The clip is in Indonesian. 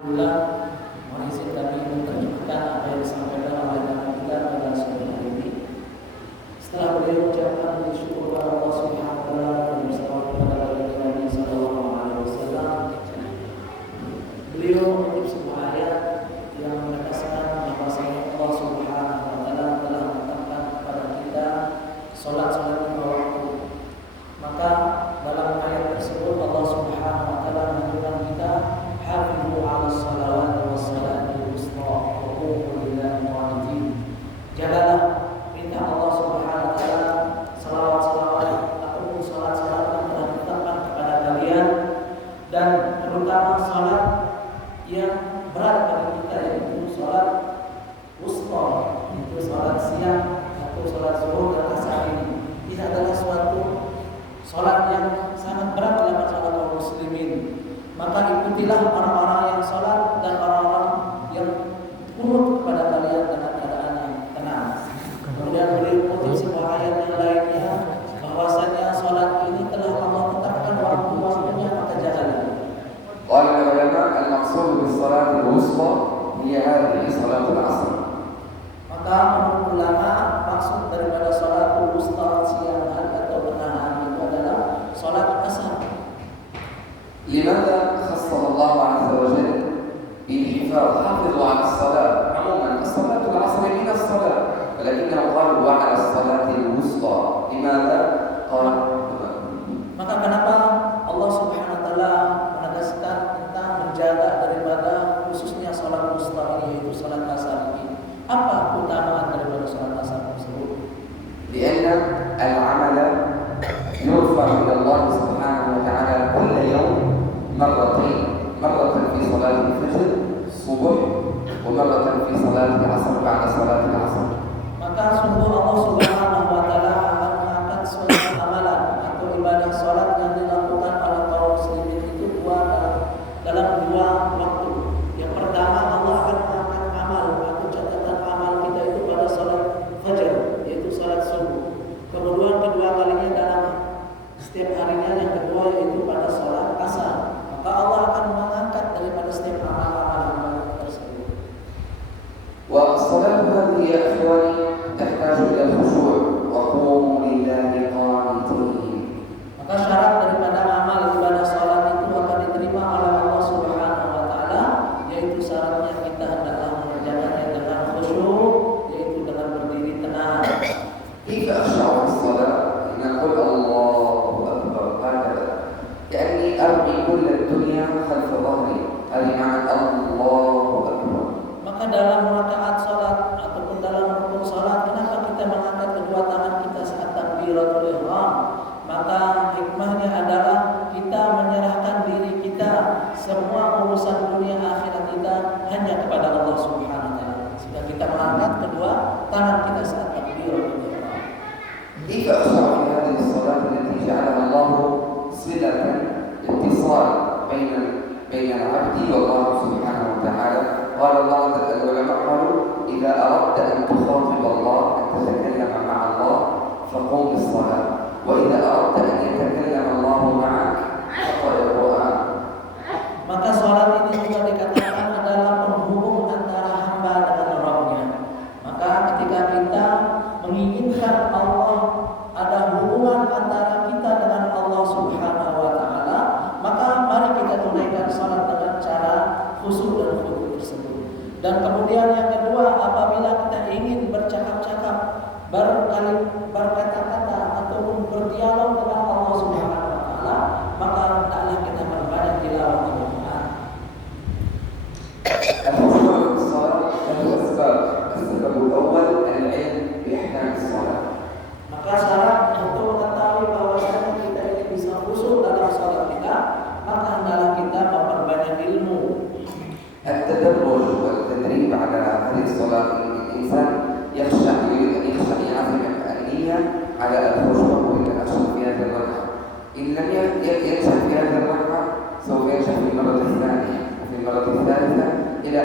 Alhamdulillah, mohon izin kami menerjemahkan apa yang disampaikan oleh Nabi kita pada sore hari ini. Setelah beliau mengucapkan syukur kepada Allah Subhanahu wa taala dan bersalawat kepada Nabi sallallahu alaihi wasallam, beliau mengutip sebuah ayat yang menegaskan bahwasanya Allah Subhanahu wa taala telah menetapkan kepada kita salat lima waktu. Maka dalam ayat tersebut Allah Subhanahu wa taala menunjukkan kita hafizu 'alas salawati was salatil wusta wa qumu lillahi qanitin. Jagalah perintah Allah Subhanahu wa taala, salawat-salawat ataupun salat-salat yang telah ditetapkan kepada kalian, dan terutama salat yang berat bagi kita, yaitu salat wusta, itu salat siang atau salat zuhur dan asar ini. Ini adalah suatu salat yang sangat berat dalam masyarakat kaum muslimin. Maka ikutilah orang-orang yang salat dan orang-orang yang kunut kepada kalian dengan keadaan yang tenang. Kemudian beliau mengutip sebuah ayat yang lainnya bahwasanya salat ini telah Allah tetapkan waktu-waktunya, maka jagalah. قال العلماء المقصود بالصلاة الوسطى هي هذه صلاة العصر. Maka menurut ulama maksud daripada salat wusta siang hari atau tengah hari itu adalah salat asar. لماذا خصها الله عز وجل بالحفاظ؟ حافظوا على الصلاة. عموما الصلاة العصر من الصلاة، ولكنه قال وعلى الصلاة الوسطى. لماذا؟ قال Maka kenapa Allah Subhanahu wa taala menegaskan tentang menjaga daripada khususnya salat wusta ini, yaitu salat asar ini? Apa keutamaan daripada salat asar tersebut? لأن العمل يرفع إلى الله سبحانه وتعالى كل يوم مرتين، مرة في صلاة الفجر الصبح ومرة في صلاة العصر بعد صلاة العصر. Maka sungguh Allah Subhanahu wa taala akan mengangkat suatu amalan atau ibadah salat yang dilakukan oleh kaum muslimin itu dalam dua waktu. Yang pertama, Allah akan mengangkat amal atau catatan amal kita itu pada salat fajar, yaitu salat subuh. Kemudian kedua kalinya dalam setiap harinya, yang kedua yaitu pada salat asar. Maka Allah akan mengangkat daripada setiap amal-amal tersebut. والصلاة هذه يا إخواني تحتاج إلى الخشوع وقوموا لله قانتين. Maka syarat daripada amal ibadah salat itu akan diterima oleh Allah Subhanahu wa taala, yaitu syaratnya kita hendaklah mengerjakannya dengan khusyuk, yaitu dengan berdiri tenang. كيف أشرع في الصلاة؟ نقول الله أكبر هكذا، كأني أرمي كل الدنيا خلف ظهري. هذه معنى الله أكبر. Maka dalam rakaat salat ataupun dalam rukun salat, kenapa kita mengangkat kedua tangan kita saat takbiratul ihram? Maka hikmahnya adalah kita menyerahkan diri kita, semua urusan dunia akhirat kita hanya kepada Allah Subhanahu wa taala. Sehingga kita mengangkat kedua tangan kita saat takbiratul ihram. كيف أشرع في هذه الصلاة التي جعلها الله صلة اتصال بين العبد والله سبحانه وتعالى؟ قال الله، العلماء قالوا إذا أردت أن تخاطب الله، أن تتكلم مع الله، فقم بالصلاة، وإذا أردت أن يتكلم الله معك فقرأ القرآن. Maka salat ini juga dikatakan adalah penghubung antara hamba dengan Rabb-Nya. Maka ketika kita menginginkan Allah, ada hubungan antara kita dengan Allah Subhanahu wa taala, maka mari kita tunaikan salat dengan cara khusyuk dan khudu tersebut. Dan kemudian yang kedua, apabila kita ingin bercakap-cakap, berkata-kata ataupun berdialog dengan Allah Subhanahu wa taala, maka hendaklah kita berbanyak tilawah Al-Qur'an. الخشوع في الصلاة له أسباب. السبب الأول العلم بأحكام الصلاة. Maka syarat untuk mengetahui bahwasanya kita ini bisa khusyuk dalam salat kita, maka hendaklah kita memperbanyak ilmu. التدرج والتدريب على هذه الصلاة، الإنسان يخشى يعزم النية على الخشوع والتأشر في هذه الركعة. إن لم ينشأ في هذه الركعة سوف ينشأ في المرة الثانية وفي المرة الثالثة